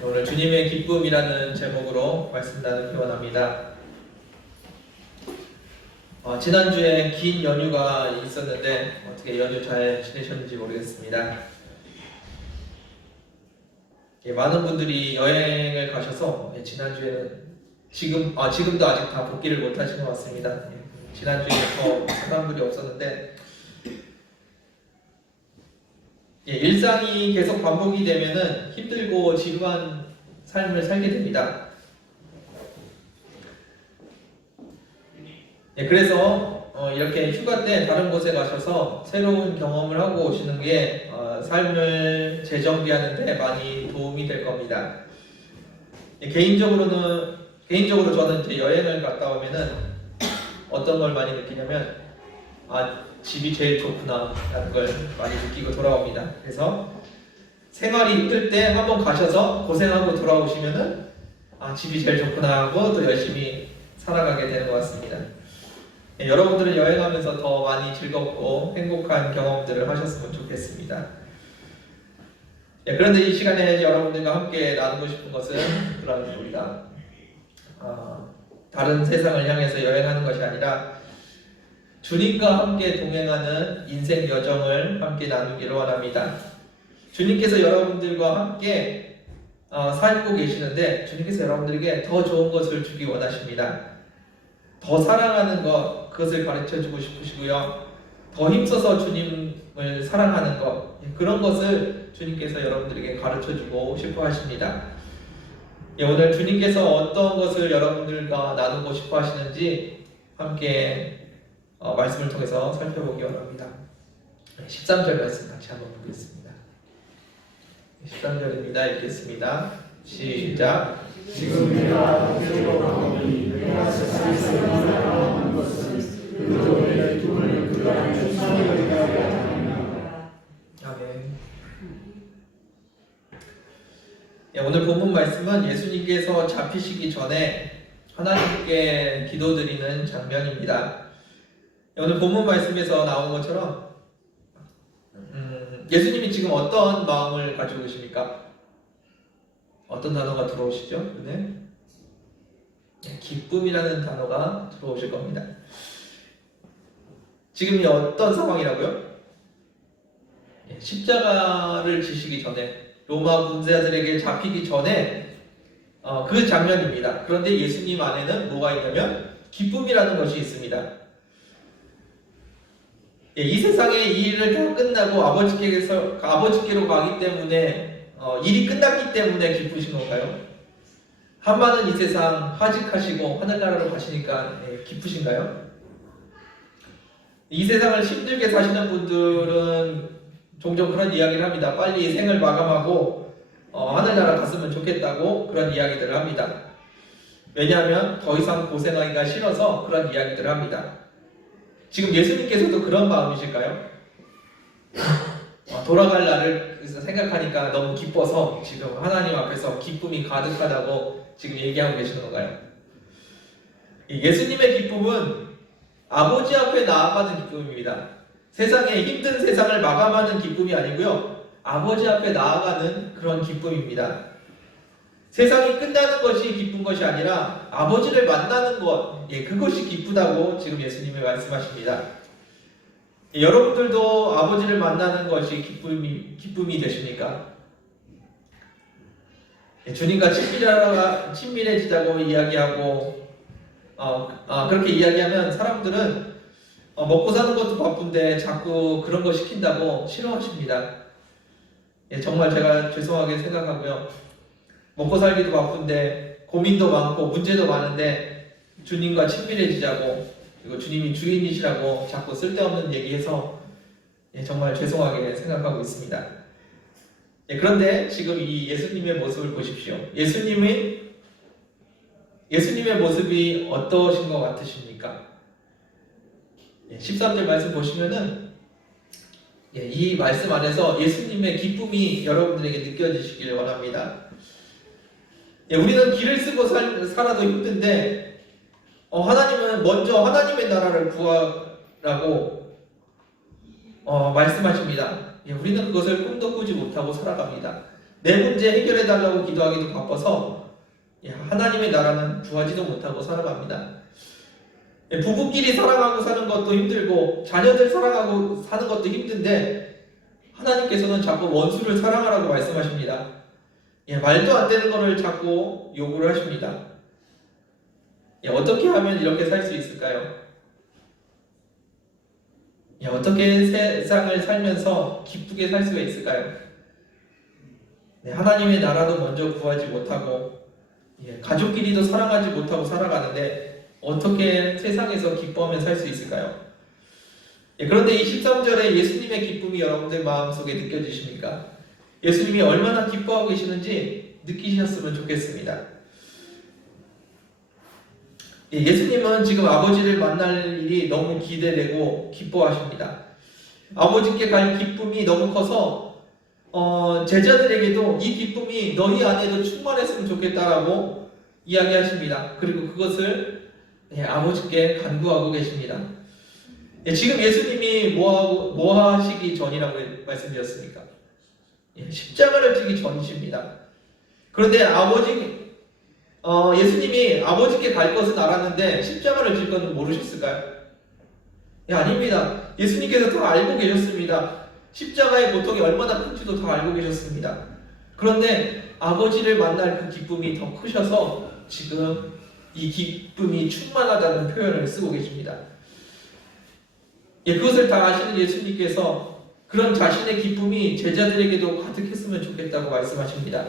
오늘 주님의 기쁨이라는 제목으로 말씀 나누기 원합니다. 지난주에 긴 연휴가 있었는데 어떻게 연휴 잘 지내셨는지 모르겠습니다. 많은 분들이 여행을 가셔서 지난주에는 지금도 아직 다 복귀를 못 하신 것 같습니다. 지난주에 더 사람들이 없었는데 일상이 계속 반복이 되면은 힘들고 지루한 삶을 살게 됩니다. 그래서 이렇게 휴가 때 다른 곳에 가셔서 새로운 경험을 하고 오시는 게 삶을 재정비하는 데 많이 도움이 될 겁니다. 개인적으로 저는 이제 여행을 갔다 오면은 어떤 걸 많이 느끼냐면 집이 제일 좋구나 라는 걸 많이 느끼고 돌아옵니다. 그래서 생활이 힘들 때 한번 가셔서 고생하고 돌아오시면은 집이 제일 좋구나 하고 또 열심히 살아가게 되는 것 같습니다. 여러분들은 여행하면서 더 많이 즐겁고 행복한 경험들을 하셨으면 좋겠습니다. 그런데 이 시간에 여러분들과 함께 나누고 싶은 것은 그런 우리가 다른 세상을 향해서 여행하는 것이 아니라 주님과 함께 동행하는 인생 여정을 함께 나누기를 원합니다. 주님께서 여러분들과 함께 살고 계시는데 주님께서 여러분들에게 더 좋은 것을 주기 원하십니다. 더 사랑하는 것, 그것을 가르쳐주고 싶으시고요. 더 힘써서 주님을 사랑하는 것, 그런 것을 주님께서 여러분들에게 가르쳐주고 싶어 하십니다. 오늘 주님께서 어떤 것을 여러분들과 나누고 싶어 하시는지 함께 말씀을 통해서 살펴보기 원합니다. 13절 말씀 같이 한번 보겠습니다. 13절입니다. 읽겠습니다. 시작. 지금 내가 어디로 가오니 내가 세상에서 일어나는 것은 그로 내 꿈을 그 안에 충만하게 하려 합니다. 아멘. 오늘 본문 말씀은 예수님께서 잡히시기 전에 하나님께 기도드리는 장면입니다. 오늘 본문 말씀에서 나온 것처럼 예수님이 지금 어떤 마음을 가지고 계십니까? 어떤 단어가 들어오시죠? 네? 기쁨이라는 단어가 들어오실 겁니다. 지금이 어떤 상황이라고요? 십자가를 지시기 전에 로마 군사들에게 잡히기 전에 그 장면입니다. 그런데 예수님 안에는 뭐가 있냐면 기쁨이라는 것이 있습니다. 이 세상의 이 일을 다 끝나고 아버지께로 가기 때문에 일이 끝났기 때문에 기쁘신 건가요? 한반은 이 세상 하직하시고 하늘나라로 가시니까 기쁘신가요? 이 세상을 힘들게 사시는 분들은 종종 그런 이야기를 합니다. 빨리 생을 마감하고 하늘나라 갔으면 좋겠다고 그런 이야기들을 합니다. 왜냐하면 더 이상 고생하기가 싫어서 그런 이야기들을 합니다. 지금 예수님께서도 그런 마음이실까요? 돌아갈 날을 생각하니까 너무 기뻐서 지금 하나님 앞에서 기쁨이 가득하다고 지금 얘기하고 계시는 건가요? 예수님의 기쁨은 아버지 앞에 나아가는 기쁨입니다. 세상에 힘든 세상을 마감하는 기쁨이 아니고요, 아버지 앞에 나아가는 그런 기쁨입니다. 세상이 끝나는 것이 기쁜 것이 아니라 아버지를 만나는 것, 그것이 기쁘다고 지금 예수님이 말씀하십니다. 여러분들도 아버지를 만나는 것이 기쁨이 되십니까? 주님과 친밀해지자고 이야기하고 그렇게 이야기하면 사람들은 먹고 사는 것도 바쁜데 자꾸 그런 거 시킨다고 싫어하십니다. 정말 제가 죄송하게 생각하고요. 먹고 살기도 바쁜데 고민도 많고 문제도 많은데 주님과 친밀해지자고 그리고 주님이 주인이시라고 자꾸 쓸데없는 얘기해서 정말 죄송하게 생각하고 있습니다. 그런데 지금 이 예수님의 모습을 보십시오. 예수님의 모습이 어떠신 것 같으십니까? 13절 말씀 보시면은 이 말씀 안에서 예수님의 기쁨이 여러분들에게 느껴지시길 원합니다. 우리는 길을 쓰고 살아도 힘든데 하나님은 먼저 하나님의 나라를 구하라고 말씀하십니다. 우리는 그것을 꿈도 꾸지 못하고 살아갑니다. 내 문제 해결해 달라고 기도하기도 바빠서 하나님의 나라는 구하지도 못하고 살아갑니다. 부부끼리 사랑하고 사는 것도 힘들고 자녀들 사랑하고 사는 것도 힘든데 하나님께서는 자꾸 원수를 사랑하라고 말씀하십니다. 말도 안 되는 거를 자꾸 요구를 하십니다. 어떻게 하면 이렇게 살 수 있을까요? 어떻게 세상을 살면서 기쁘게 살 수가 있을까요? 하나님의 나라도 먼저 구하지 못하고 가족끼리도 사랑하지 못하고 살아가는데 어떻게 세상에서 기뻐하며 살 수 있을까요? 그런데 이 13절에 예수님의 기쁨이 여러분들 마음속에 느껴지십니까? 예수님이 얼마나 기뻐하고 계시는지 느끼셨으면 좋겠습니다. 예수님은 지금 아버지를 만날 일이 너무 기대되고 기뻐하십니다. 아버지께 갈 기쁨이 너무 커서 제자들에게도 이 기쁨이 너희 안에도 충만했으면 좋겠다라고 이야기하십니다. 그리고 그것을 아버지께 간구하고 계십니다. 지금 예수님이 뭐 하시기 전이라고 말씀드렸습니까? 십자가를 지기 전이십니다. 그런데 예수님이 아버지께 갈 것은 알았는데 십자가를 질 것은 모르셨을까요? 아닙니다. 예수님께서 다 알고 계셨습니다. 십자가의 고통이 얼마나 큰지도 다 알고 계셨습니다. 그런데 아버지를 만날 그 기쁨이 더 크셔서 지금 이 기쁨이 충만하다는 표현을 쓰고 계십니다. 그것을 다 아시는 예수님께서 그런 자신의 기쁨이 제자들에게도 가득했으면 좋겠다고 말씀하십니다.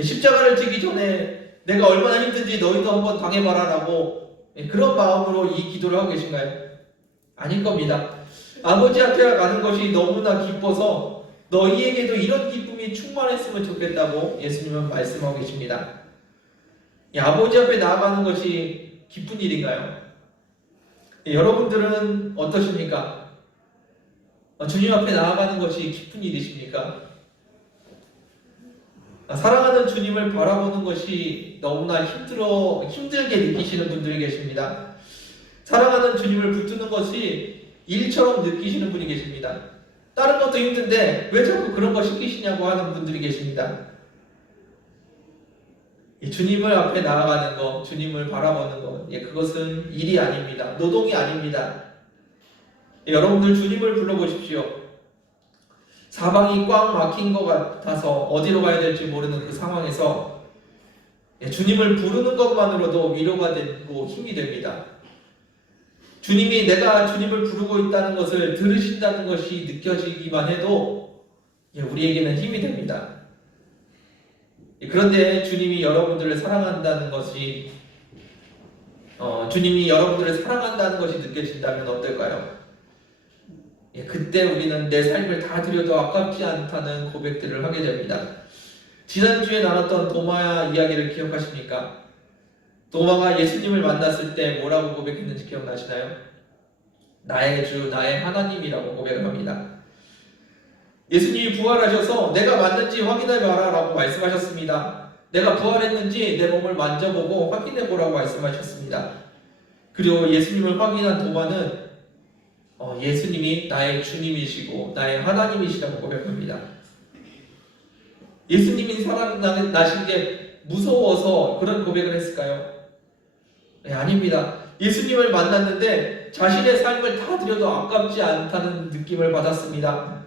십자가를 지기 전에 내가 얼마나 힘든지 너희도 한번 당해봐라 라고 그런 마음으로 이 기도를 하고 계신가요? 아닐 겁니다. 아버지 앞에 가는 것이 너무나 기뻐서 너희에게도 이런 기쁨이 충만했으면 좋겠다고 예수님은 말씀하고 계십니다. 아버지 앞에 나아가는 것이 기쁜 일인가요? 여러분들은 어떠십니까? 주님 앞에 나아가는 것이 기쁜 일이십니까? 사랑하는 주님을 바라보는 것이 너무나 힘들게 느끼시는 분들이 계십니다. 사랑하는 주님을 붙드는 것이 일처럼 느끼시는 분이 계십니다. 다른 것도 힘든데 왜 자꾸 그런 거 시키시냐고 하는 분들이 계십니다. 주님을 앞에 나아가는 것, 주님을 바라보는 것, 그것은 일이 아닙니다. 노동이 아닙니다. 여러분들 주님을 불러보십시오. 사방이 꽉 막힌 것 같아서 어디로 가야 될지 모르는 그 상황에서 주님을 부르는 것만으로도 위로가 되고 힘이 됩니다. 주님이 내가 주님을 부르고 있다는 것을 들으신다는 것이 느껴지기만 해도 우리에게는 힘이 됩니다. 그런데 주님이 여러분들을 사랑한다는 것이 느껴진다면 어떨까요? 그때 우리는 내 삶을 다 드려도 아깝지 않다는 고백들을 하게 됩니다. 지난주에 나눴던 도마 이야기를 기억하십니까? 도마가 예수님을 만났을 때 뭐라고 고백했는지 기억나시나요? 나의 주, 나의 하나님이라고 고백을 합니다. 예수님이 부활하셔서 내가 맞는지 확인해봐라 라고 말씀하셨습니다. 내가 부활했는지 내 몸을 만져보고 확인해보라고 말씀하셨습니다. 그리고 예수님을 확인한 도마는 예수님이 나의 주님이시고 나의 하나님이시라고 고백합니다. 예수님이 살아나신 게 무서워서 그런 고백을 했을까요? 아닙니다. 예수님을 만났는데 자신의 삶을 다 드려도 아깝지 않다는 느낌을 받았습니다.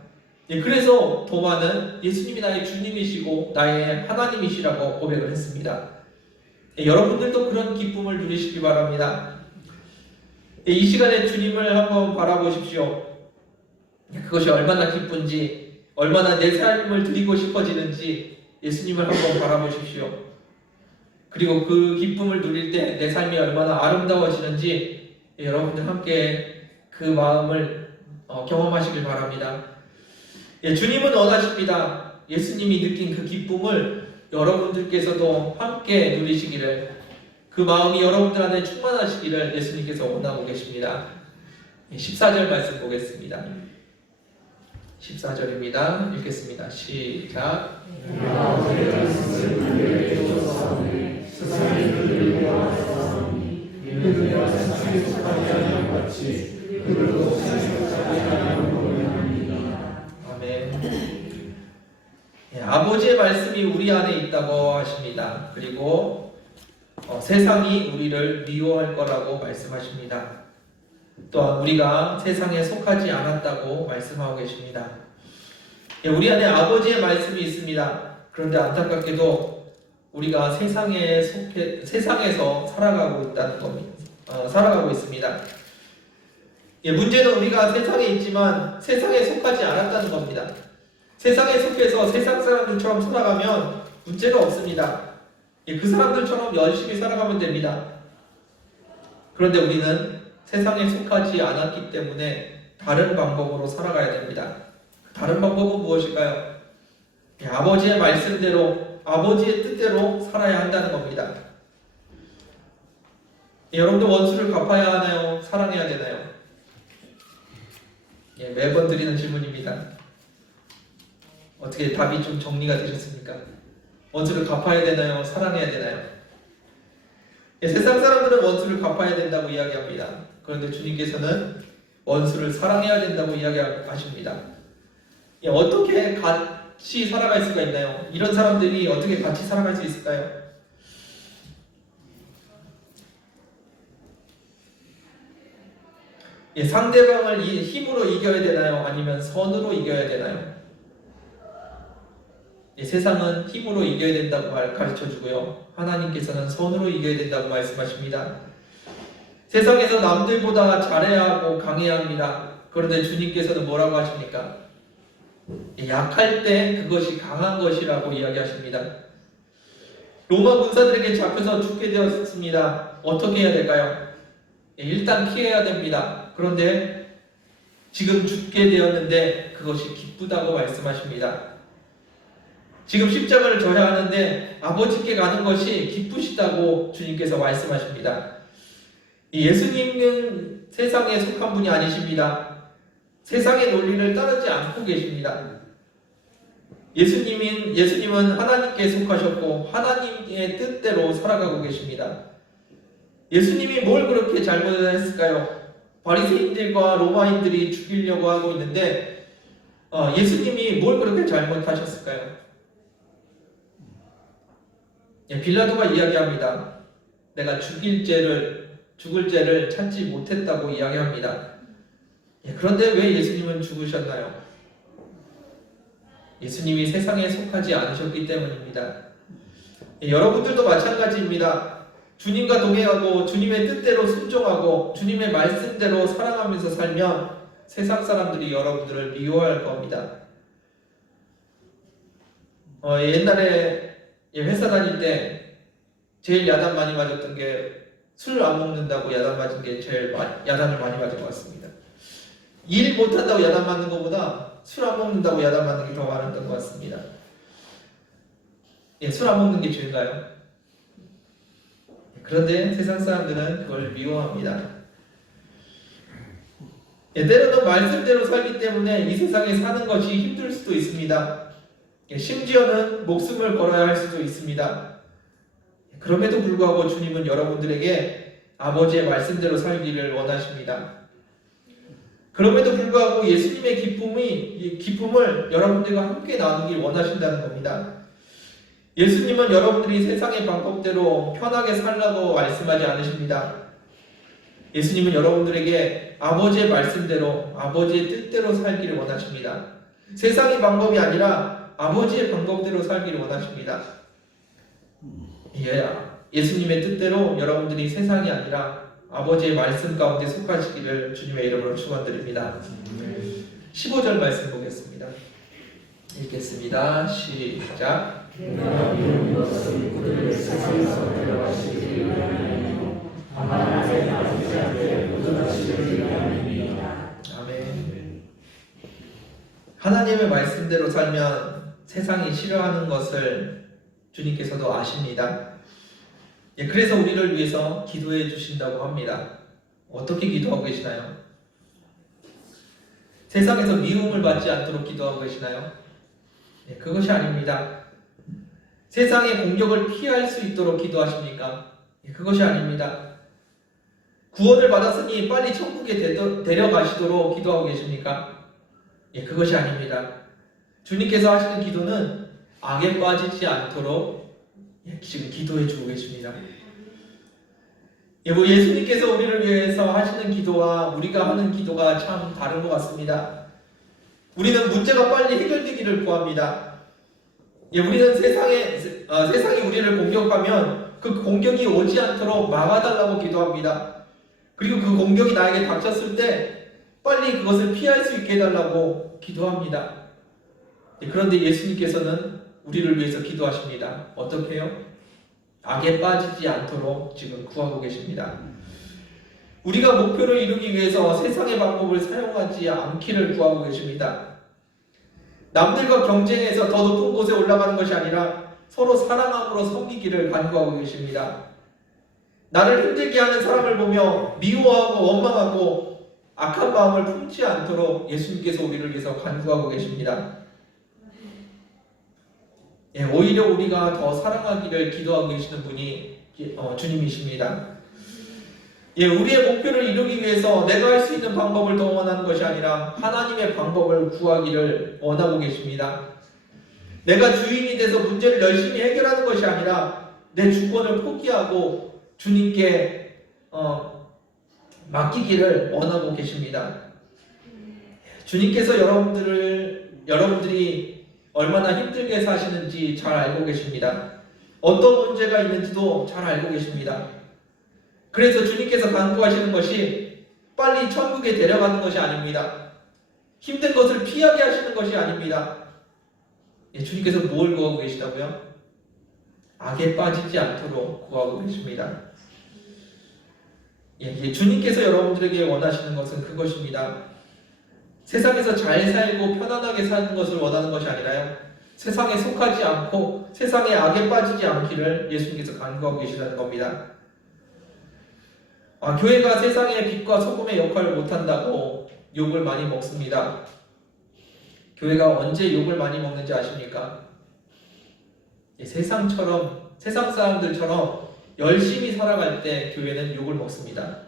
그래서 도마는 예수님이 나의 주님이시고 나의 하나님이시라고 고백을 했습니다. 여러분들도 그런 기쁨을 누리시기 바랍니다. 이 시간에 주님을 한번 바라보십시오. 그것이 얼마나 기쁜지, 얼마나 내 삶을 드리고 싶어지는지 예수님을 한번 바라보십시오. 그리고 그 기쁨을 누릴 때 내 삶이 얼마나 아름다워지는지 여러분들 함께 그 마음을 경험하시길 바랍니다. 주님은 원하십니다. 예수님이 느낀 그 기쁨을 여러분들께서도 함께 누리시기를, 그 마음이 여러분들 안에 충만하시기를 예수님께서 원하고 계십니다. 14절 말씀 보겠습니다. 14절입니다. 읽겠습니다. 시작. 아멘. 아버지의 말씀이 우리 안에 있다고 하십니다. 그리고 세상이 우리를 미워할 거라고 말씀하십니다. 또한 우리가 세상에 속하지 않았다고 말씀하고 계십니다. 우리 안에 아버지의 말씀이 있습니다. 그런데 안타깝게도 우리가 세상에서 살아가고 있다는 겁니다. 살아가고 있습니다. 문제는 우리가 세상에 있지만 세상에 속하지 않았다는 겁니다. 세상에 속해서 세상 사람들처럼 살아가면 문제가 없습니다. 그 사람들처럼 열심히 살아가면 됩니다. 그런데 우리는 세상에 속하지 않았기 때문에 다른 방법으로 살아가야 됩니다. 다른 방법은 무엇일까요? 아버지의 말씀대로, 아버지의 뜻대로 살아야 한다는 겁니다. 여러분들 원수를 갚아야 하나요? 사랑해야 되나요? 매번 드리는 질문입니다. 어떻게 답이 좀 정리가 되셨습니까? 원수를 갚아야 되나요? 사랑해야 되나요? 세상 사람들은 원수를 갚아야 된다고 이야기합니다. 그런데 주님께서는 원수를 사랑해야 된다고 이야기하십니다. 어떻게 같이 살아갈 수가 있나요? 이런 사람들이 어떻게 같이 살아갈 수 있을까요? 상대방을 힘으로 이겨야 되나요? 아니면 선으로 이겨야 되나요? 세상은 힘으로 이겨야 된다고 가르쳐주고요. 하나님께서는 선으로 이겨야 된다고 말씀하십니다. 세상에서 남들보다 잘해야 하고 강해야 합니다. 그런데 주님께서는 뭐라고 하십니까? 약할 때 그것이 강한 것이라고 이야기하십니다. 로마 군사들에게 잡혀서 죽게 되었습니다. 어떻게 해야 될까요? 일단 피해야 됩니다. 그런데 지금 죽게 되었는데 그것이 기쁘다고 말씀하십니다. 지금 십자가를 져야 하는데 아버지께 가는 것이 기쁘시다고 주님께서 말씀하십니다. 예수님은 세상에 속한 분이 아니십니다. 세상의 논리를 따르지 않고 계십니다. 예수님은 하나님께 속하셨고 하나님의 뜻대로 살아가고 계십니다. 예수님이 뭘 그렇게 잘못했을까요? 바리새인들과 로마인들이 죽이려고 하고 있는데 예수님이 뭘 그렇게 잘못하셨을까요? 빌라도가 이야기합니다. 내가 죽을 죄를 찾지 못했다고 이야기합니다. 그런데 왜 예수님은 죽으셨나요? 예수님이 세상에 속하지 않으셨기 때문입니다. 여러분들도 마찬가지입니다. 주님과 동행하고 주님의 뜻대로 순종하고 주님의 말씀대로 살아가면서 살면 세상 사람들이 여러분들을 미워할 겁니다. 옛날에 회사 다닐 때 제일 야단 많이 맞았던 게 술 안 먹는다고 야단 맞은 게 제일 야단을 많이 맞은 것 같습니다. 일 못한다고 야단 맞는 것보다 술 안 먹는다고 야단 맞는 게 더 많았던 것 같습니다. 술 안 먹는 게 죄인가요? 그런데 세상 사람들은 그걸 미워합니다. 때로는 말씀대로 살기 때문에 이 세상에 사는 것이 힘들 수도 있습니다. 심지어는 목숨을 걸어야 할 수도 있습니다. 그럼에도 불구하고 주님은 여러분들에게 아버지의 말씀대로 살기를 원하십니다. 그럼에도 불구하고 예수님의 기쁨을 여러분들과 함께 나누길 원하신다는 겁니다. 예수님은 여러분들이 세상의 방법대로 편하게 살라고 말씀하지 않으십니다. 예수님은 여러분들에게 아버지의 말씀대로 아버지의 뜻대로 살기를 원하십니다. 세상의 방법이 아니라 아버지의 방법대로 살기를 원하십니다. 예수님의 뜻대로 여러분들이 세상이 아니라 아버지의 말씀 가운데 속하시기를 주님의 이름으로 축원드립니다. 15절 말씀 보겠습니다. 읽겠습니다. 시작. 내가 이룬 것은 그들을 세상에서 데려가시기 위함이요 하나님의 아버지한테 모든하시기 위함입니다. 아멘. 하나님의 말씀대로 살면 세상이 싫어하는 것을 주님께서도 아십니다. 그래서 우리를 위해서 기도해 주신다고 합니다. 어떻게 기도하고 계시나요? 세상에서 미움을 받지 않도록 기도하고 계시나요? 그것이 아닙니다. 세상의 공격을 피할 수 있도록 기도하십니까? 그것이 아닙니다. 구원을 받았으니 빨리 천국에 데려가시도록 기도하고 계십니까? 그것이 아닙니다. 주님께서 하시는 기도는 악에 빠지지 않도록 지금 기도해 주고 계십니다. 예수님께서 우리를 위해서 하시는 기도와 우리가 하는 기도가 참 다른 것 같습니다. 우리는 문제가 빨리 해결되기를 구합니다. 우리는 세상이 우리를 공격하면 그 공격이 오지 않도록 막아달라고 기도합니다. 그리고 그 공격이 나에게 닥쳤을 때 빨리 그것을 피할 수 있게 해달라고 기도합니다. 그런데 예수님께서는 우리를 위해서 기도하십니다. 어떻게 해요? 악에 빠지지 않도록 지금 구하고 계십니다. 우리가 목표를 이루기 위해서 세상의 방법을 사용하지 않기를 구하고 계십니다. 남들과 경쟁해서 더 높은 곳에 올라가는 것이 아니라 서로 사랑함으로 섬기기를 간구하고 계십니다. 나를 힘들게 하는 사람을 보며 미워하고 원망하고 악한 마음을 품지 않도록 예수님께서 우리를 위해서 간구하고 계십니다. 오히려 우리가 더 사랑하기를 기도하고 계시는 분이 주님이십니다. 우리의 목표를 이루기 위해서 내가 할 수 있는 방법을 더 원하는 것이 아니라 하나님의 방법을 구하기를 원하고 계십니다. 내가 주인이 돼서 문제를 열심히 해결하는 것이 아니라 내 주권을 포기하고 주님께 맡기기를 원하고 계십니다. 주님께서 여러분들이 얼마나 힘들게 사시는지 잘 알고 계십니다. 어떤 문제가 있는지도 잘 알고 계십니다. 그래서 주님께서 간구하시는 것이 빨리 천국에 데려가는 것이 아닙니다. 힘든 것을 피하게 하시는 것이 아닙니다. 주님께서 뭘 구하고 계시다고요? 악에 빠지지 않도록 구하고 계십니다. 주님께서 여러분들에게 원하시는 것은 그것입니다. 세상에서 잘 살고 편안하게 사는 것을 원하는 것이 아니라요, 세상에 속하지 않고 세상의 악에 빠지지 않기를 예수님께서 간구하고 계시다는 겁니다. 교회가 세상의 빛과 소금의 역할을 못한다고 욕을 많이 먹습니다. 교회가 언제 욕을 많이 먹는지 아십니까? 세상 사람들처럼 열심히 살아갈 때 교회는 욕을 먹습니다.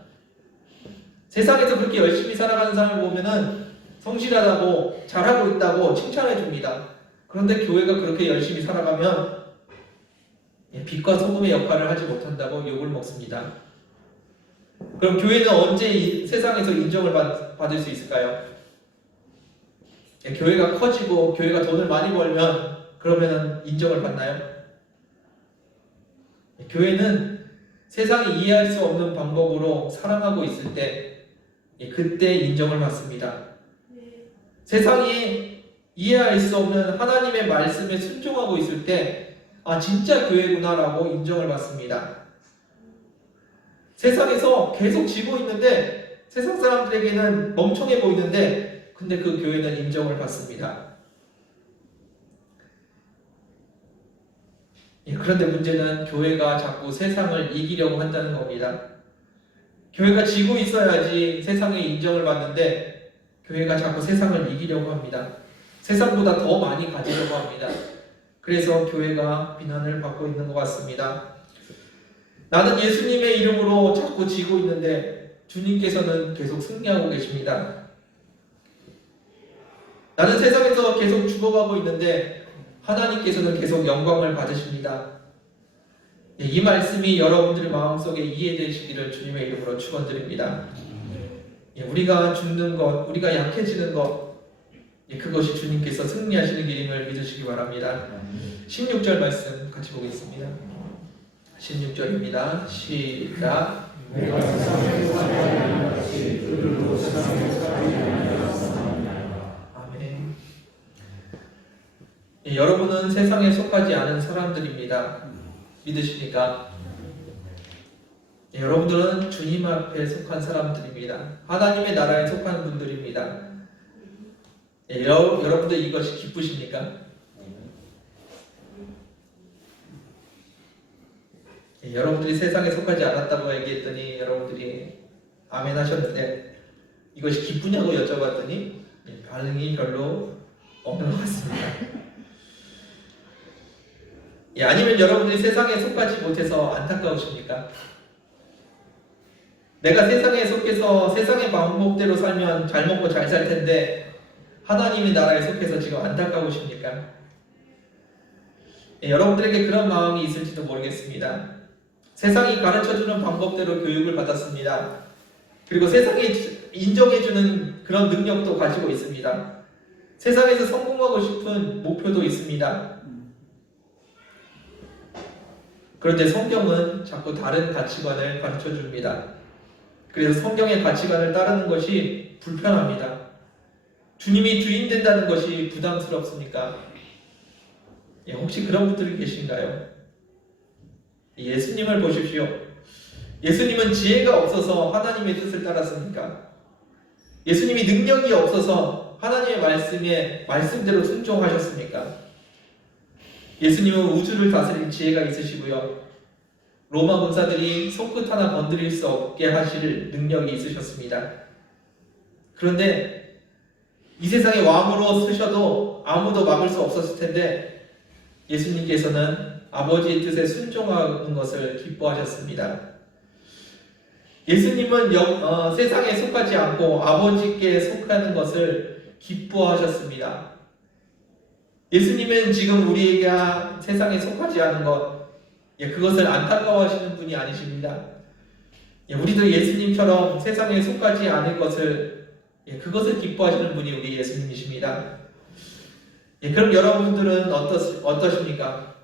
세상에서 그렇게 열심히 살아가는 사람을 보면은 성실하다고 잘하고 있다고 칭찬해 줍니다. 그런데 교회가 그렇게 열심히 살아가면 빛과 소금의 역할을 하지 못한다고 욕을 먹습니다. 그럼 교회는 언제 이 세상에서 인정을 받을 수 있을까요? 교회가 커지고 교회가 돈을 많이 벌면 그러면 인정을 받나요? 교회는 세상이 이해할 수 없는 방법으로 사랑하고 있을 때 그때 인정을 받습니다. 세상이 이해할 수 없는 하나님의 말씀에 순종하고 있을 때 진짜 교회구나라고 인정을 받습니다. 세상에서 계속 지고 있는데 세상 사람들에게는 멍청해 보이는데 근데 그 교회는 인정을 받습니다. 그런데 문제는 교회가 자꾸 세상을 이기려고 한다는 겁니다. 교회가 지고 있어야지 세상의 인정을 받는데 교회가 자꾸 세상을 이기려고 합니다. 세상보다 더 많이 가지려고 합니다. 그래서 교회가 비난을 받고 있는 것 같습니다. 나는 예수님의 이름으로 자꾸 지고 있는데 주님께서는 계속 승리하고 계십니다. 나는 세상에서 계속 죽어가고 있는데 하나님께서는 계속 영광을 받으십니다. 이 말씀이 여러분들 마음속에 이해되시기를 주님의 이름으로 축원드립니다. 우리가 죽는 것, 우리가 약해지는 것, 그것이 주님께서 승리하시는 길임을 믿으시기 바랍니다. 16절 말씀 같이 보겠습니다. 16절입니다. 시작. 내가 세상에 속하지 아니하는 것이 그들도 세상에 속하지 아니하였사옵나이다. 아멘. 여러분은 세상에 속하지 않은 사람들입니다. 믿으십니까? 여러분들은 주님 앞에 속한 사람들입니다. 하나님의 나라에 속한 분들입니다. 여러분들 이것이 기쁘십니까? 여러분들이 세상에 속하지 않았다고 얘기했더니 여러분들이 아멘 하셨는데 이것이 기쁘냐고 여쭤봤더니 반응이 별로 없는 것 같습니다. 아니면 여러분들이 세상에 속하지 못해서 안타까우십니까? 내가 세상에 속해서 세상의 방법대로 살면 잘 먹고 잘 살 텐데 하나님의 나라에 속해서 지금 안타까우십니까? 여러분들에게 그런 마음이 있을지도 모르겠습니다. 세상이 가르쳐주는 방법대로 교육을 받았습니다. 그리고 세상이 인정해주는 그런 능력도 가지고 있습니다. 세상에서 성공하고 싶은 목표도 있습니다. 그런데 성경은 자꾸 다른 가치관을 가르쳐줍니다. 그래서 성경의 가치관을 따르는 것이 불편합니다. 주님이 주인 된다는 것이 부담스럽습니까? 혹시 그런 분들이 계신가요? 예수님을 보십시오. 예수님은 지혜가 없어서 하나님의 뜻을 따랐습니까? 예수님이 능력이 없어서 하나님의 말씀대로 순종하셨습니까? 예수님은 우주를 다스릴 지혜가 있으시고요. 로마 군사들이 손끝 하나 건드릴 수 없게 하실 능력이 있으셨습니다. 그런데 이 세상에 왕으로 쓰셔도 아무도 막을 수 없었을 텐데 예수님께서는 아버지의 뜻에 순종하는 것을 기뻐하셨습니다. 예수님은 세상에 속하지 않고 아버지께 속하는 것을 기뻐하셨습니다. 예수님은 지금 우리에게 세상에 속하지 않은 것, 그것을 안타까워하시는 분이 아니십니다. 우리도 예수님처럼 세상에 속하지 않을 것을, 그것을 기뻐하시는 분이 우리 예수님이십니다. 그럼 여러분들은 어떠십니까?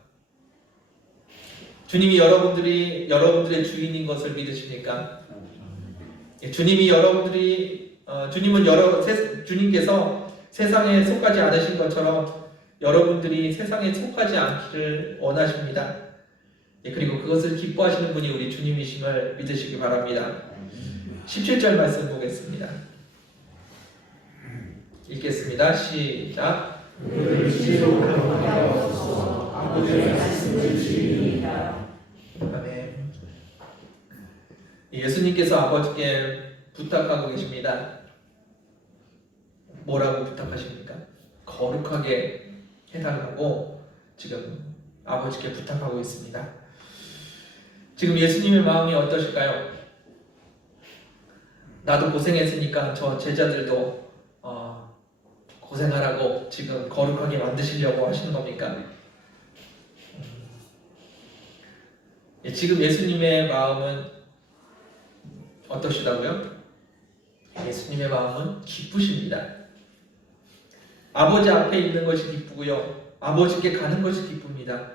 주님이 여러분들의 주인인 것을 믿으십니까? 주님께서 세상에 속하지 않으신 것처럼 여러분들이 세상에 속하지 않기를 원하십니다. 그리고 그것을 기뻐하시는 분이 우리 주님이심을 믿으시기 바랍니다. 17절 말씀 보겠습니다. 읽겠습니다. 시작. 아멘. 예수님께서 아버지께 부탁하고 계십니다. 뭐라고 부탁하십니까? 거룩하게 해달라고 지금 아버지께 부탁하고 있습니다. 지금 예수님의 마음이 어떠실까요? 나도 고생했으니까 저 제자들도 고생하라고 지금 거룩하게 만드시려고 하시는 겁니까? 지금 예수님의 마음은 어떠시다고요? 예수님의 마음은 기쁘십니다. 아버지 앞에 있는 것이 기쁘고요. 아버지께 가는 것이 기쁩니다.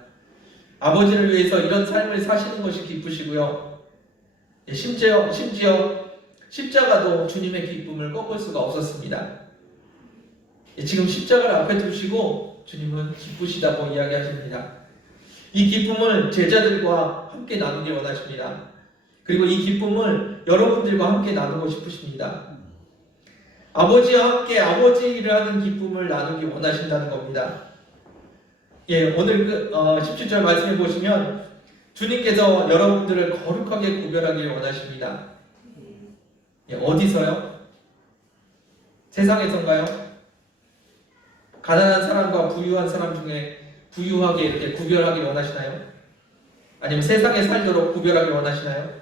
아버지를 위해서 이런 삶을 사시는 것이 기쁘시고요. 심지어 십자가도 주님의 기쁨을 꺾을 수가 없었습니다. 지금 십자가를 앞에 두시고 주님은 기쁘시다고 이야기하십니다. 이 기쁨을 제자들과 함께 나누기 원하십니다. 그리고 이 기쁨을 여러분들과 함께 나누고 싶으십니다. 아버지와 함께 아버지 일을 하는 기쁨을 나누기 원하신다는 겁니다. 오늘 17절 말씀해 보시면 주님께서 여러분들을 거룩하게 구별하길 원하십니다. 어디서요? 세상에서인가요? 가난한 사람과 부유한 사람 중에 부유하게 이렇게 구별하길 원하시나요? 아니면 세상에 살도록 구별하길 원하시나요?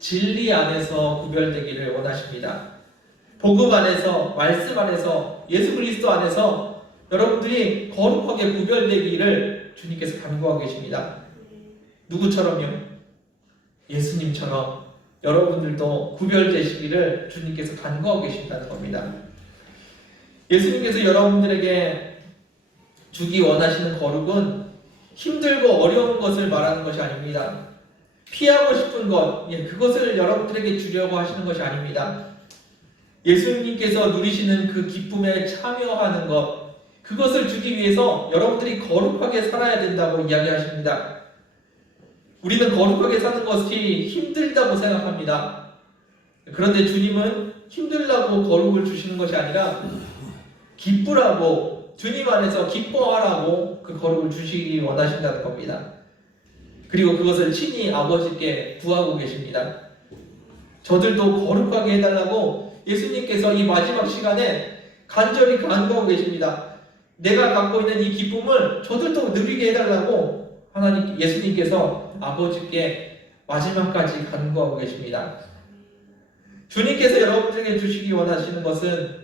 진리 안에서 구별되기를 원하십니다. 복음 안에서, 말씀 안에서, 예수 그리스도 안에서 여러분들이 거룩하게 구별되기를 주님께서 간구하고 계십니다. 누구처럼요? 예수님처럼 여러분들도 구별되시기를 주님께서 간구하고 계신다는 겁니다. 예수님께서 여러분들에게 주기 원하시는 거룩은 힘들고 어려운 것을 말하는 것이 아닙니다. 피하고 싶은 것, 그것을 여러분들에게 주려고 하시는 것이 아닙니다. 예수님께서 누리시는 그 기쁨에 참여하는 것, 그것을 주기 위해서 여러분들이 거룩하게 살아야 된다고 이야기하십니다. 우리는 거룩하게 사는 것이 힘들다고 생각합니다. 그런데 주님은 힘들다고 거룩을 주시는 것이 아니라 기쁘라고, 주님 안에서 기뻐하라고 그 거룩을 주시기 원하신다는 겁니다. 그리고 그것을 친히 아버지께 구하고 계십니다. 저들도 거룩하게 해달라고 예수님께서 이 마지막 시간에 간절히 간구하고 계십니다. 내가 갖고 있는 이 기쁨을 저들도 누리게 해달라고 예수님께서 아버지께 마지막까지 간구하고 계십니다. 주님께서 여러분들에게 주시기 원하시는 것은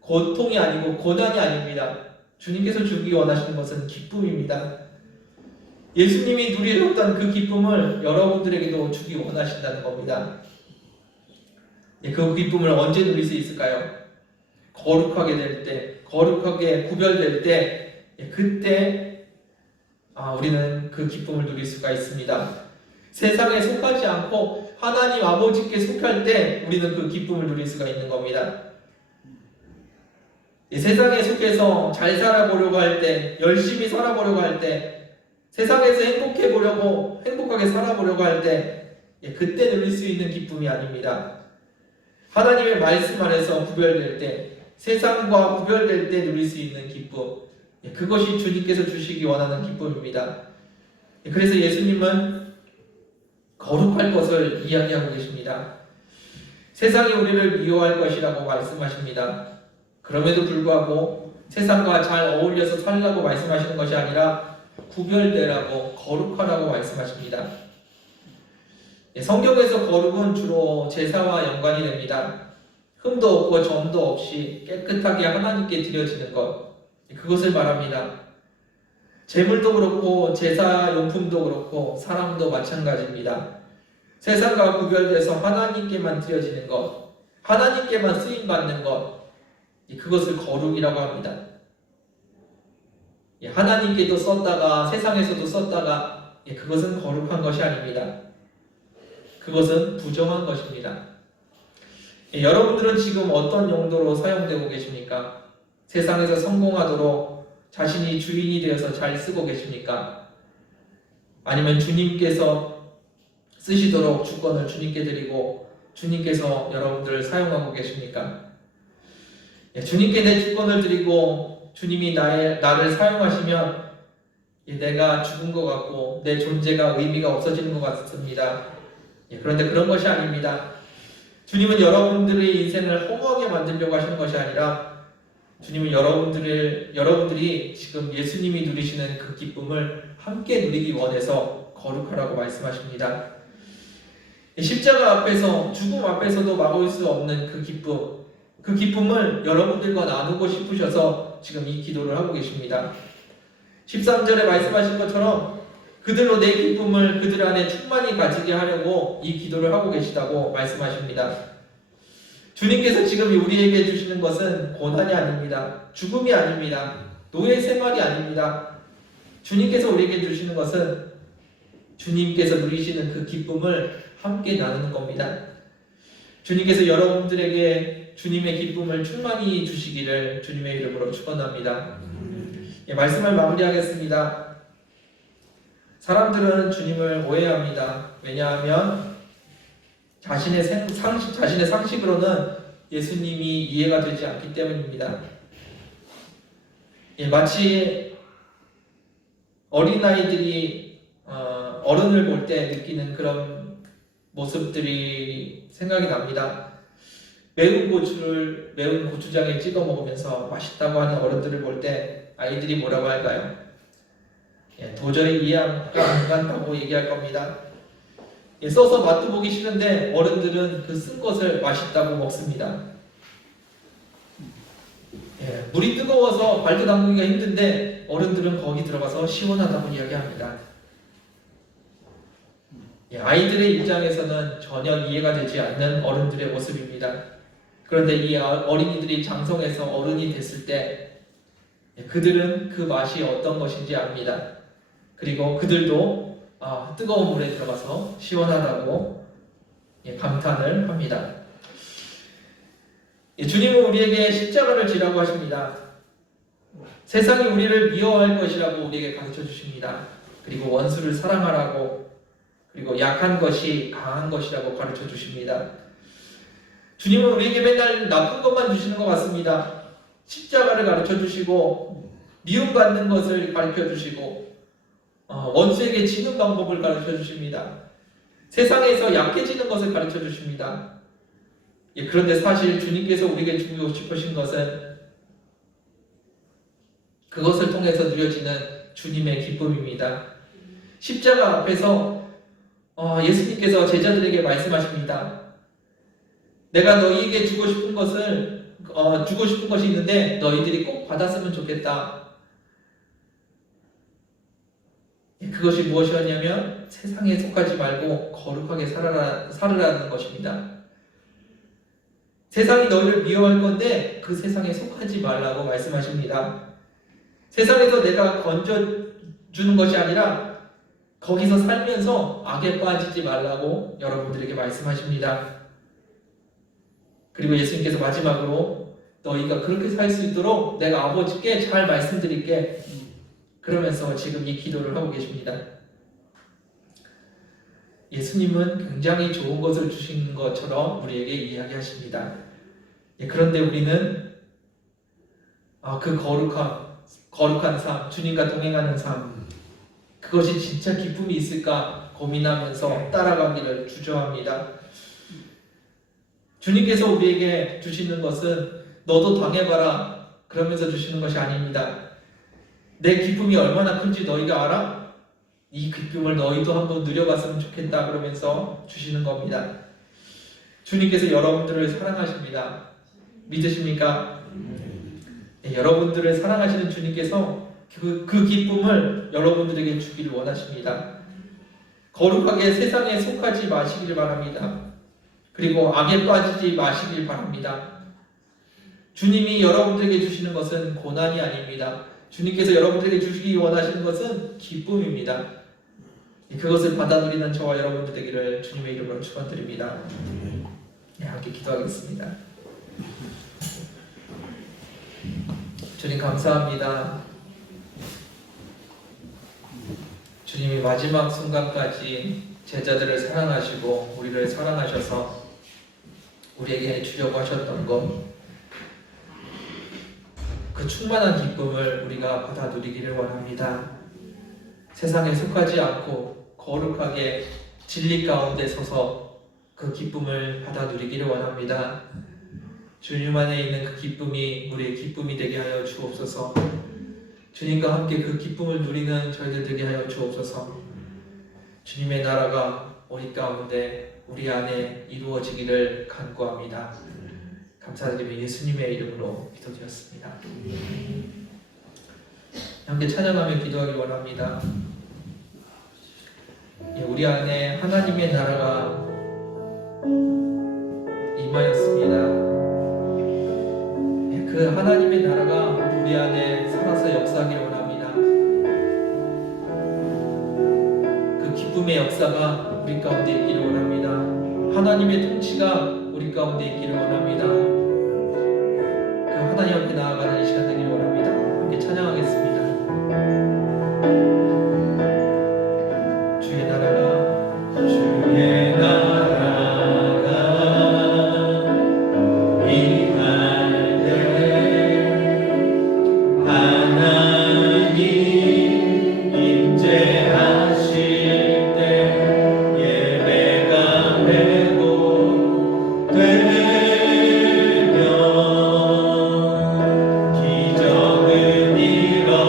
고통이 아니고 고난이 아닙니다. 주님께서 주기 원하시는 것은 기쁨입니다. 예수님이 누리셨던 그 기쁨을 여러분들에게도 주기 원하신다는 겁니다. 그 기쁨을 언제 누릴 수 있을까요? 거룩하게 될 때, 거룩하게 구별될 때, 그때 우리는 그 기쁨을 누릴 수가 있습니다. 세상에 속하지 않고 하나님 아버지께 속할 때 우리는 그 기쁨을 누릴 수가 있는 겁니다. 세상에 속해서 잘 살아보려고 할 때, 열심히 살아보려고 할 때, 세상에서 행복하게 살아보려고 할 때, 그때 누릴 수 있는 기쁨이 아닙니다. 하나님의 말씀 안에서 구별될 때, 세상과 구별될 때 누릴 수 있는 기쁨, 그것이 주님께서 주시기 원하는 기쁨입니다. 그래서 예수님은 거룩할 것을 이야기하고 계십니다. 세상이 우리를 미워할 것이라고 말씀하십니다. 그럼에도 불구하고 세상과 잘 어울려서 살라고 말씀하시는 것이 아니라 구별되라고, 거룩하라고 말씀하십니다. 성경에서 거룩은 주로 제사와 연관이 됩니다. 흠도 없고 점도 없이 깨끗하게 하나님께 드려지는 것, 그것을 말합니다. 제물도 그렇고 제사용품도 그렇고 사람도 마찬가지입니다. 세상과 구별돼서 하나님께만 드려지는 것, 하나님께만 쓰임받는 것, 그것을 거룩이라고 합니다. 하나님께도 썼다가 세상에서도 썼다가 그것은 거룩한 것이 아닙니다. 그것은 부정한 것입니다. 여러분들은 지금 어떤 용도로 사용되고 계십니까? 세상에서 성공하도록 자신이 주인이 되어서 잘 쓰고 계십니까? 아니면 주님께서 쓰시도록 주권을 주님께 드리고 주님께서 여러분들을 사용하고 계십니까? 주님께 내 주권을 드리고 주님이 나를 사용하시면 내가 죽은 것 같고 내 존재가 의미가 없어지는 것 같습니다. 그런데 그런 것이 아닙니다. 주님은 여러분들의 인생을 허무하게 만들려고 하시는 것이 아니라 주님은 여러분들이 지금 예수님이 누리시는 그 기쁨을 함께 누리기 원해서 거룩하라고 말씀하십니다. 십자가 앞에서, 죽음 앞에서도 막을 수 없는 그 기쁨, 그 기쁨을 여러분들과 나누고 싶으셔서 지금 이 기도를 하고 계십니다. 13절에 말씀하신 것처럼 그들로 내 기쁨을 그들 안에 충만히 가지게 하려고 이 기도를 하고 계시다고 말씀하십니다. 주님께서 지금 우리에게 주시는 것은 고난이 아닙니다. 죽음이 아닙니다. 노예 생활이 아닙니다. 주님께서 우리에게 주시는 것은 주님께서 누리시는 그 기쁨을 함께 나누는 겁니다. 주님께서 여러분들에게 주님의 기쁨을 충만히 주시기를 주님의 이름으로 축원합니다. 말씀을 마무리하겠습니다. 사람들은 주님을 오해합니다. 왜냐하면 자신의 상식으로는 예수님이 이해가 되지 않기 때문입니다. 마치 어린아이들이 어른을 볼 때 느끼는 그런 모습들이 생각이 납니다. 매운 고추장에 찍어 먹으면서 맛있다고 하는 어른들을 볼 때 아이들이 뭐라고 할까요? 도저히 이해가 안 간다고 얘기할 겁니다. 써서 맛도 보기 싫은데 어른들은 그 쓴 것을 맛있다고 먹습니다. 물이 뜨거워서 발도 담그기가 힘든데 어른들은 거기 들어가서 시원하다고 이야기합니다. 아이들의 입장에서는 전혀 이해가 되지 않는 어른들의 모습입니다. 그런데 이 어린이들이 장성해서 어른이 됐을 때 그들은 그 맛이 어떤 것인지 압니다. 그리고 그들도 뜨거운 물에 들어가서 시원하다고 감탄을 합니다. 주님은 우리에게 십자가를 지라고 하십니다. 세상이 우리를 미워할 것이라고 우리에게 가르쳐 주십니다. 그리고 원수를 사랑하라고, 그리고 약한 것이 강한 것이라고 가르쳐 주십니다. 주님은 우리에게 맨날 나쁜 것만 주시는 것 같습니다. 십자가를 가르쳐 주시고 미움받는 것을 가르쳐 주시고 원수에게 지는 방법을 가르쳐 주십니다. 세상에서 약해지는 것을 가르쳐 주십니다. 그런데 사실 주님께서 우리에게 주고 싶으신 것은 그것을 통해서 누려지는 주님의 기쁨입니다. 십자가 앞에서 예수님께서 제자들에게 말씀하십니다. 내가 너희에게 주고 싶은 것이 있는데 너희들이 꼭 받았으면 좋겠다. 그것이 무엇이었냐면 세상에 속하지 말고 거룩하게 살으라는 것입니다. 세상이 너희를 미워할 건데 그 세상에 속하지 말라고 말씀하십니다. 세상에서 내가 건져주는 것이 아니라 거기서 살면서 악에 빠지지 말라고 여러분들에게 말씀하십니다. 그리고 예수님께서 마지막으로 너희가 그렇게 살 수 있도록 내가 아버지께 잘 말씀드릴게, 그러면서 지금 이 기도를 하고 계십니다. 예수님은 굉장히 좋은 것을 주신 것처럼 우리에게 이야기하십니다. 그런데 우리는 그 거룩한 삶, 주님과 동행하는 삶, 그것이 진짜 기쁨이 있을까 고민하면서 따라가기를 주저합니다. 주님께서 우리에게 주시는 것은 너도 당해봐라 그러면서 주시는 것이 아닙니다. 내 기쁨이 얼마나 큰지 너희가 알아? 이 기쁨을 너희도 한번 누려봤으면 좋겠다 그러면서 주시는 겁니다. 주님께서 여러분들을 사랑하십니다. 믿으십니까? 네, 여러분들을 사랑하시는 주님께서 그 기쁨을 여러분들에게 주기를 원하십니다. 거룩하게 세상에 속하지 마시길 바랍니다. 그리고 악에 빠지지 마시길 바랍니다. 주님이 여러분들에게 주시는 것은 고난이 아닙니다. 주님께서 여러분들에게 주시기 원하시는 것은 기쁨입니다. 그것을 받아 누리는 저와 여러분들 되기를 주님의 이름으로 축원드립니다. 네, 함께 기도하겠습니다. 주님 감사합니다. 주님이 마지막 순간까지 제자들을 사랑하시고 우리를 사랑하셔서 우리에게 주려고 하셨던 것, 그 충만한 기쁨을 우리가 받아 누리기를 원합니다. 세상에 속하지 않고 거룩하게 진리 가운데 서서 그 기쁨을 받아 누리기를 원합니다. 주님 안에 있는 그 기쁨이 우리의 기쁨이 되게 하여 주옵소서. 주님과 함께 그 기쁨을 누리는 저희들 되게 하여 주옵소서. 주님의 나라가 우리 가운데 우리 안에 이루어지기를 간구합니다. 감사드리며 예수님의 이름으로 기도드렸습니다. 함께 찬양하며 기도하기 원합니다. 우리 안에 하나님의 나라가 임하였습니다. 그 하나님의 나라가 우리 안에 살아서 역사하기를 원합니다. 그 기쁨의 역사가 우리 가운데 있기를 원합니다. 하나님의 통치가 우리 가운데 있기를 원합니다. 그 하나님 앞에 나아가는 이 시간 되기를 원합니다. 함께 찬양하겠습니다. 주의 나라가 임할 때 하나님 임재하실 때 예배가 되고 되면 기적은 일어나고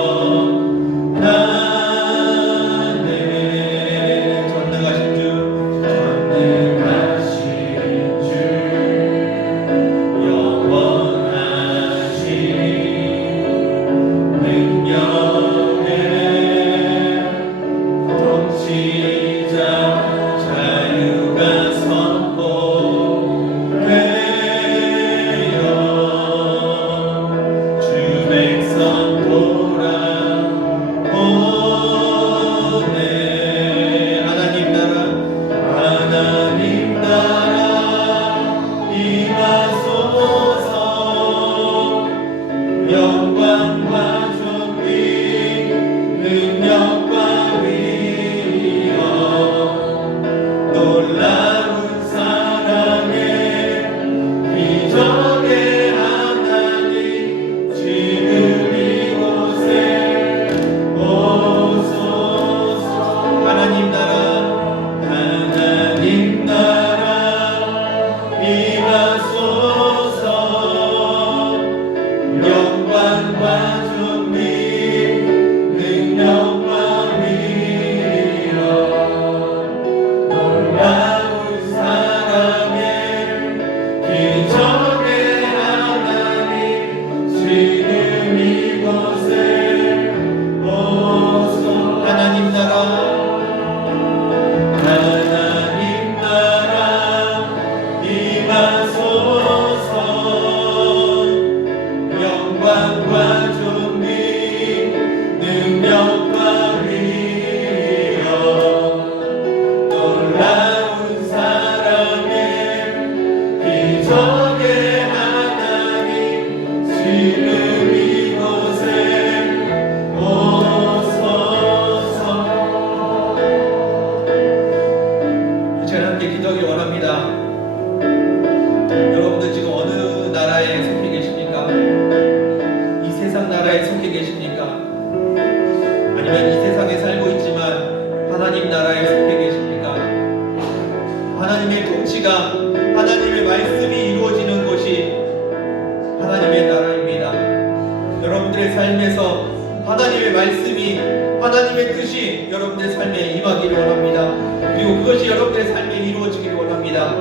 삶에서 하나님의 말씀이, 하나님의 뜻이 여러분의 삶에 임하기를 원합니다. 그리고 그것이 여러분의 삶에 이루어지기를 원합니다.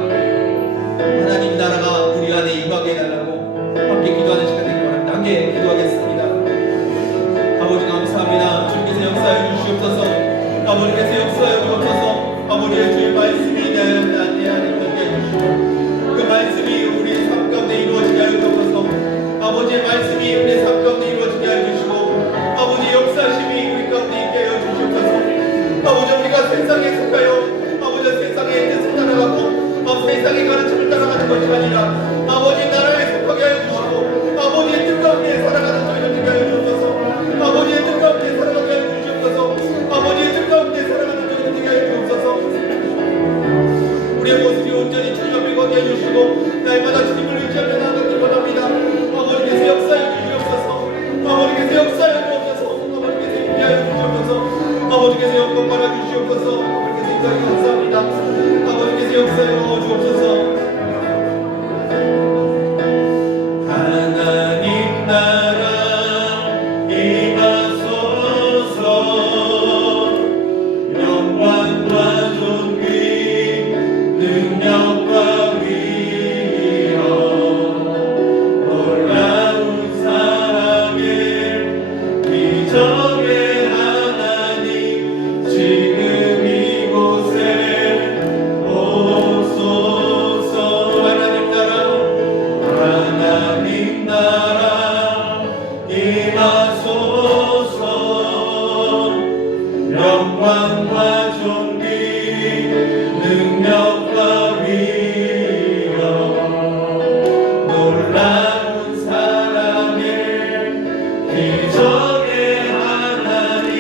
하나님 나라가 우리 안에 임하게 해달라고 함께 기도하는 시간 되길 원합니다. 함께 기도하겠습니다. 아버지 감사합니다. 주님께서 역사해 주시옵소서. 아버지께서 역사해 주옵소서. 아버지의 주의 말씀이 내 안에 있게 해주시고 그 말씀이 우리 삶 가운데 이루어지게 하여 주옵소서. 아버지의 말씀이 우리 삶 가운데 이루어지게 하여 주시고 아버지 역사심이 우리 가운데 있게 하여 주시옵소서. 아버지 우리가 세상에 속하여 아버지 세상의 뜻을 따라가고 세상의 가르침을 따라가는 것이 아니라 아버지 나라에 속하게 하여 주시고 아버지의 뜻 가운데 살아가는 저희를 되게 하여 주옵소서. 아버지의 뜻 가운데 살아가게 하여 주시옵소서. 아버지의 뜻 가운데 살아가는 저희를 되게 하여 주옵소서. 우리의 모습이 온전히 주님 앞에 가게 하여 주시고 날마다 주님을 의지하며 나아가길 원합니다. 아버지께서 역사해 주시옵소서. 아버지께서 역사해 주옵소서. 아버지께서 인도하여 주시옵소서. 아버지께서 영광 받아 주시옵소서. 아버지께서 인도하여 감사합니다. 아버지께서 역사해 주옵소서. 하나님 나라 임하소서. 영광과 존귀 능력과 위엄 놀라운 사랑의 기적의 하나님 지금 이곳에 오소서. 하나님 나라 임하소서. 영광과 존귀 능력과 위엄 놀라운 사랑의 기적의 하나님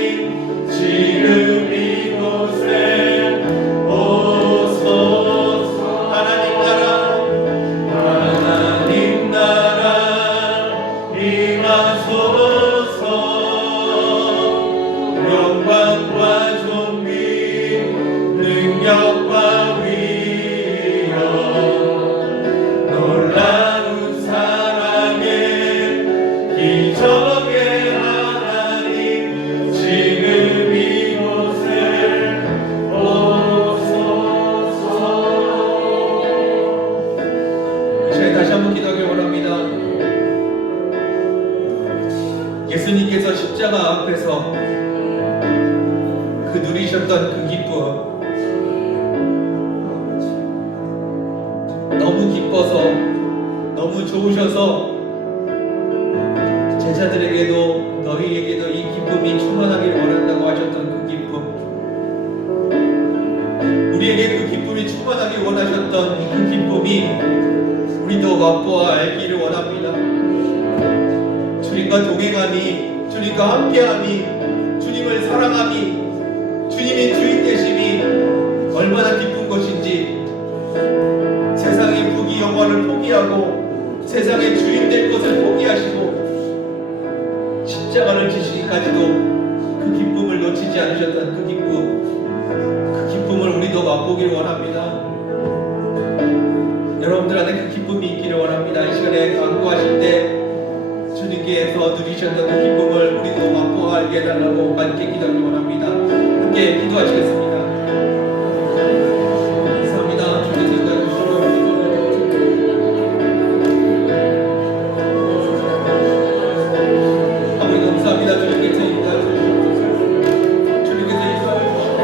지금 이곳에 오소서. 하나님 나라 임하소서. 영광과 존귀 능력과 위엄 놀라운 사랑의 기적의 하나님 지금 이곳에 오소서. 제가 다시 한번 기도하길 원합니다. 예수님께서 십자가 앞에서 그 누리셨던 그 기쁨, 너무 기뻐서 너무 좋으셔서 제자들에게도 너희에게도 이 기쁨이 충만하기를 원한다고 하셨던 그 기쁨, 우리에게 그 기쁨이 충만하기 원하셨던 그 기쁨이 우리도 맛보아 알기를 원합니다. 주님과 동행함이, 주님과 함께함이, 주님을 사랑함이, 주님이 주인 되심이 얼마나 기쁜 것인지, 세상의 부귀 영화를 포기하고 세상의 주인 될 것을 포기하시고 십자가를 지시기까지도 그 기쁨을 놓치지 않으셨던 그 기쁨을 우리도 맛보기를 원합니다. 여러분들 안에 그 기쁨이 있기를 원합니다. 이 시간에 간구하실 때 주님께서 누리셨던 그 기쁨을 우리도 맛보아 알게 해달라고 함께 기도하기 원합니다. 함께 기도하시겠습니다. 감사합니다. 주님께서 인도해주시고 아버지 감사합니다. 주님께서 인도해주시옵소서. 주님께서 인도해주시고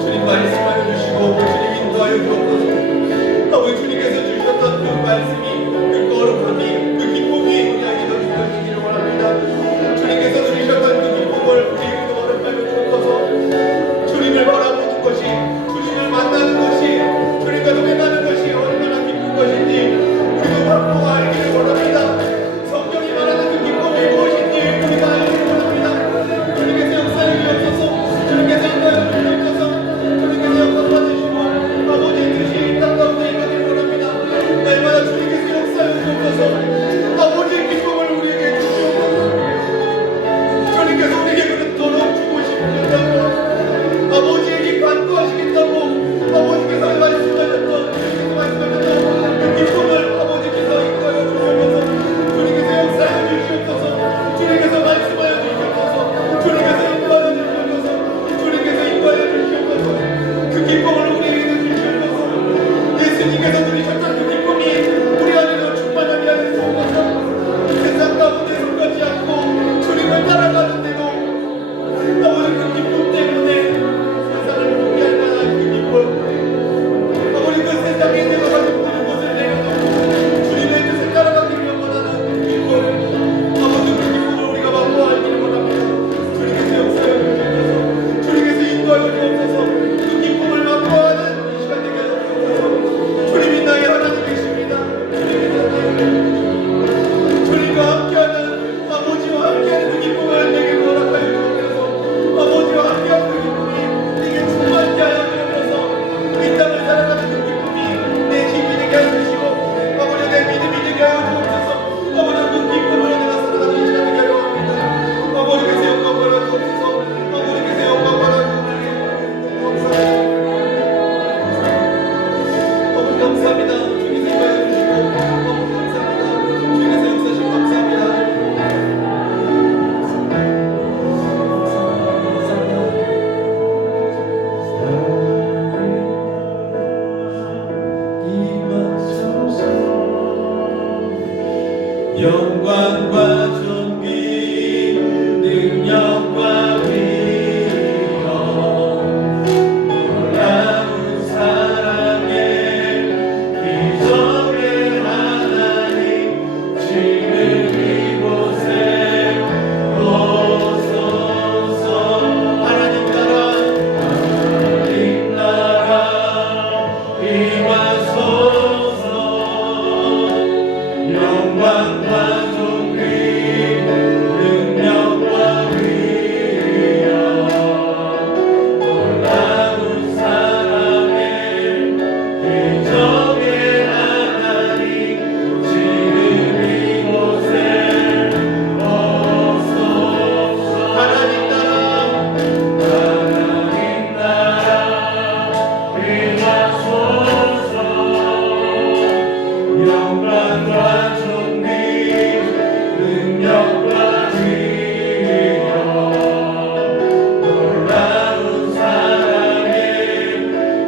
주님 말씀하여 주시고 주님 인도하여 주옵소서. 아버지 주님께서 주셨던 그 말씀이, 그 거룩함이, 그 기쁨이 우리에게도 주어지기를 원합니다. 주님께서 누리셨던 그 기쁨을 우리에게도 허락하여 주옵소서. 주님을 바라보는 것이, 주님을 만나는 것이, 주님과 동행하는 것이 얼마나 기쁜 것인지 우리도 확보가 알기를 원합니다. 성경이 말하는 그 기쁨이 무엇인지 우리가 알기를 원합니다. 주님께서 역사해 주옵소서. 주님께서 인도해 주옵소서. 주님께서 역사 받으시고 아버지의 뜻이 이 땅 가운데 임하기를 원합니다. 날마다 주님께서 주님께서 누리셨던 그 기쁨이 우리 안에서 충만하게 하는 것은 세상 가운데 속하지 않고 주님을 따라가는데도 아버지 그 기쁨 때문에 세상을 포기할 만한 그 기쁨, 아버지 그 세상에 내가 가진 모든 것을 내려놓고 주님의 뜻을 따라가기를 원하는 기쁨, 아버지 그 기쁨을 우리가 맛보아하기를 원합니다. 주님께서 역사해 주셔서 주님께서 인도하여 주옵소서. 그 기쁨을 맛보아하는 이 시간 되게 하여 주옵소서. 주님이 나의 하나님 계십니다. 주님과 함께하는 아버지와 함께하는 그 기쁨을 내게 허락하여 주옵소서. 아버지와 함께하는 그 기쁨이 내게 충만케 하여 주옵소서. 이 땅을 살아가는 그 기쁨이 내 힘이 되게 하여 주시고 아버지 내 믿음이 되게 하여 주옵소서. 아버지 그 기쁨으로 내가 살아가는 이 시간 되게 하여 주옵소서. 아버지께서 영광 받아 주옵소서. 아버지께서 영광 받아 주옵소서. 아버지 감사합니다. 주님께서 임하여 주시고 아버지 감사합니다. 주님께서 역사하시고 감사합니다. 영광과 존귀 능력과 위엄 놀라운 사랑의 기적의 하나님 지금 이곳에 오소서. 하나님 나라 임하소서. 영광과 존귀 능력과 위엄 놀라운 사랑의 기적의 하나님 지금 이곳에 오소서. 하나님 나라 임하소서. 영광과 존귀 능력과 위엄 놀라운 사랑의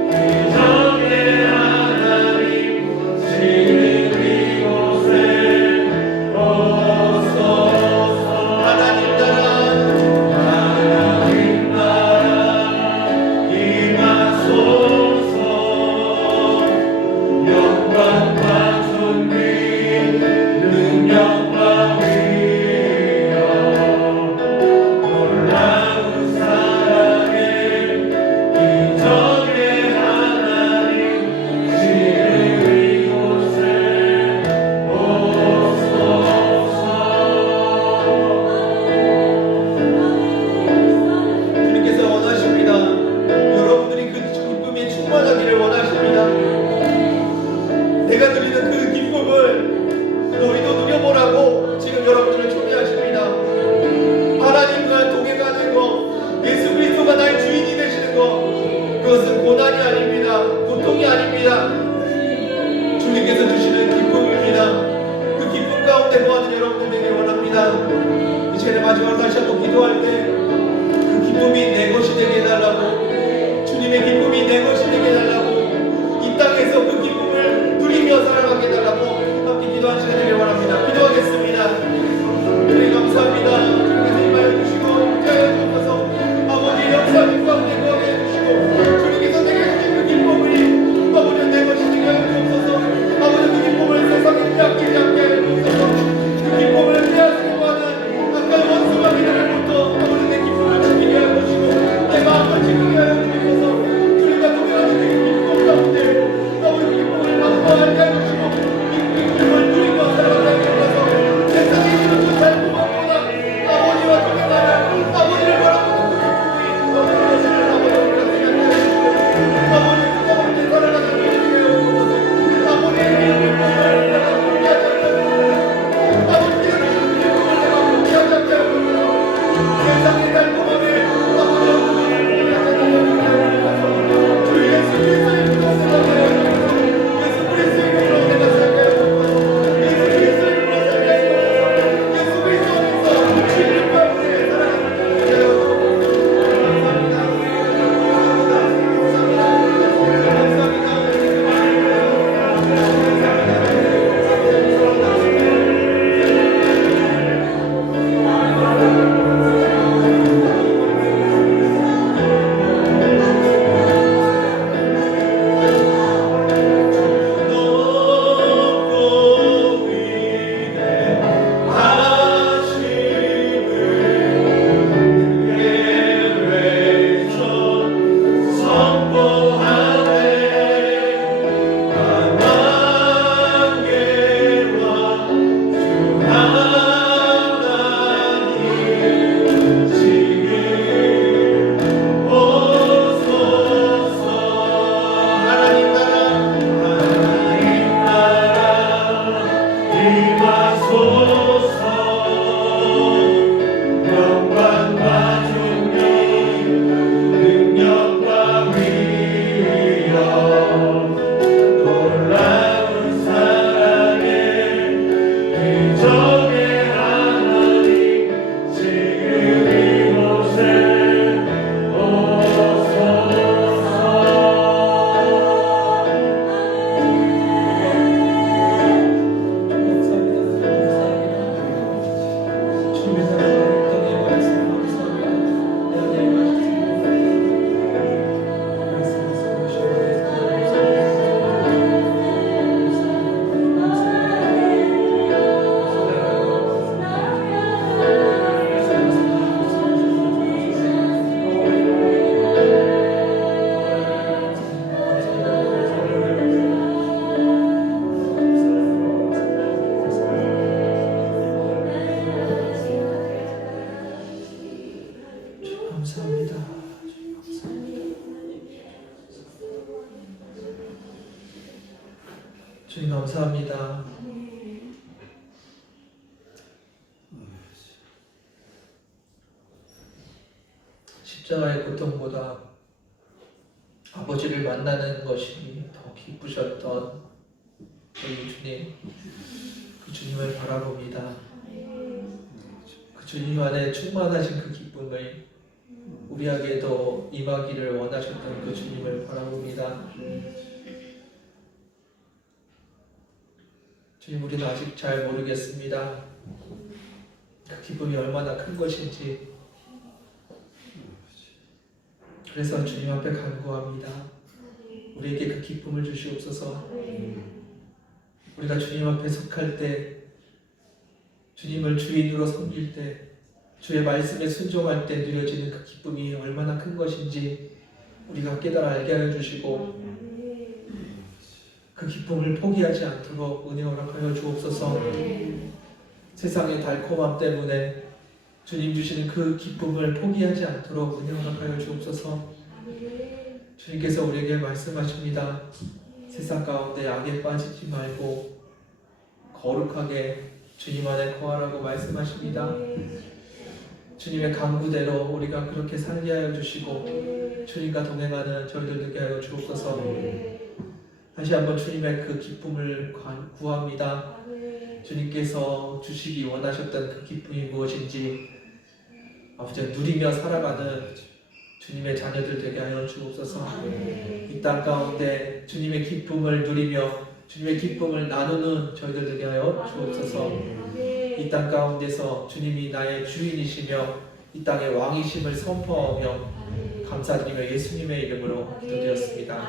기적의 하나님 지금 이곳에 오소서. 하나님 나라 임하소서. 영광과 존귀 능력과 위엄 놀라운 사랑의 기적의 하나님 지금 이곳에 오소서. 주님께서 원하십니다. 여러분들이 그 기쁨이 충만하기를 원하십니다. 내가 누리는 그 기쁨을 너희도 누려보라고 지금 여러분들을 초대하십니다. 하나님과 동행하는 것, 예수 그리스도가 나의 주인이 되시는 것, 그것은 고난이 아닙니다. 고통이 아닙니다. 주님께서 주시는 기쁨입니다. 그 기쁨 가운데 거하는 여러분들 되길 원합니다. 이제는 마지막으로 다시 한번 기도할 때 그 기쁨이 내 것이 되게 해달라고, 주님의 기쁨이 내 것이 되게 해달라고, 이 땅에서 그 기쁨을 누리며 살아가게 해달라고 함께 주님 감사합니다. 십자가의 고통보다 아버지를 만나는 것이 더 기쁘셨던 우리 주님, 그 주님을 바라봅니다. 그 주님 안에 충만하신 그 기쁨을 우리에게도 임하기를 원하셨던 그 주님을 바라봅니다. 주님, 우리는 아직 잘 모르겠습니다. 그 기쁨이 얼마나 큰 것인지. 그래서 주님 앞에 간구합니다. 우리에게 그 기쁨을 주시옵소서. 우리가 주님 앞에 속할 때, 주님을 주인으로 섬길 때, 주의 말씀에 순종할 때 누려지는 그 기쁨이 얼마나 큰 것인지 우리가 깨달아 알게 하여 주시고, 그 기쁨을 포기하지 않도록 은혜 허락하여 주옵소서. 세상의 달콤함 때문에 주님 주시는 그 기쁨을 포기하지 않도록 은혜 허락하여 주옵소서. 주님께서 우리에게 말씀하십니다. 세상 가운데 악에 빠지지 말고 거룩하게 주님 안에 거하라고 말씀하십니다. 주님의 간구대로 우리가 그렇게 살게 하여 주시고 주님과 동행하는 저희들 되게 하여 주옵소서. 다시 한번 주님의 그 기쁨을 구합니다. 주님께서 주시기 원하셨던 그 기쁨이 무엇인지 아버지 누리며 살아가는 주님의 자녀들 되게 하여 주옵소서. 이 땅 가운데 주님의 기쁨을 누리며 주님의 기쁨을 나누는 저희들 되게 하여 주옵소서. 이 땅 가운데서 주님이 나의 주인이시며 이 땅의 왕이심을 선포하며 감사드리며 예수님의 이름으로 기도드렸습니다.